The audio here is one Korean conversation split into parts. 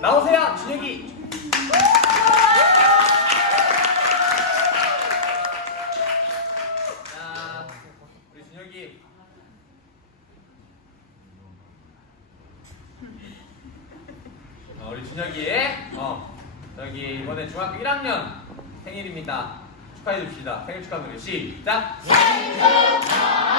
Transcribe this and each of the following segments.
나오세요, 준혁이. 자, 우리 준혁이. 어, 우리 준혁이, 어, 저기 이번에 중학교 1학년 생일입니다. 축하해 줍시다. 생일 축하 노래 시작. 자,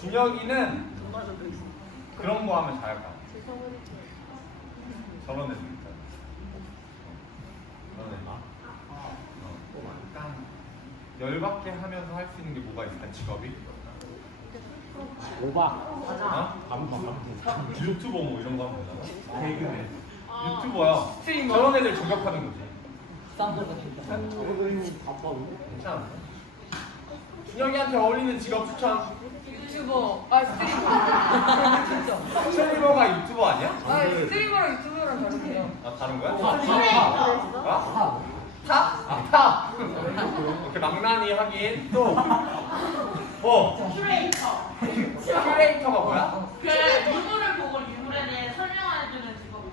준혁이는 그런 거 하면 잘할 것 같아. 저런 애들 있잖아. 저런 애들. 어. 열받게 하면서 할 수 있는 게 뭐가 있을까, 직업이? 오바. 어? 유튜버 뭐 이런 거 하면 되잖아. 개그맨. 유튜버야. 저런 애들 저격하는 거지. 준혁이한테 어울리는 직업 추천. 유튜버 아 스트리머 진짜 스트리머가 유튜버 아니야? 아 스트리머랑 유튜버랑 다르네요 아, 다른 거야? 아, 아, 어? 타? 아, 타! 이렇게 망나니 하긴 또 뭐? 큐레이터. 큐레이터가 뭐야? 그 유물을 보고 유물에 대해 설명해주는 직업이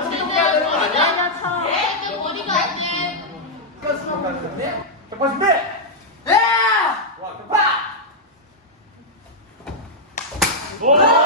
내가 추천해야 되는 거 아니야? 네, 그 머리가 안 돼. 백파신데? 네! 와, 백파! 오!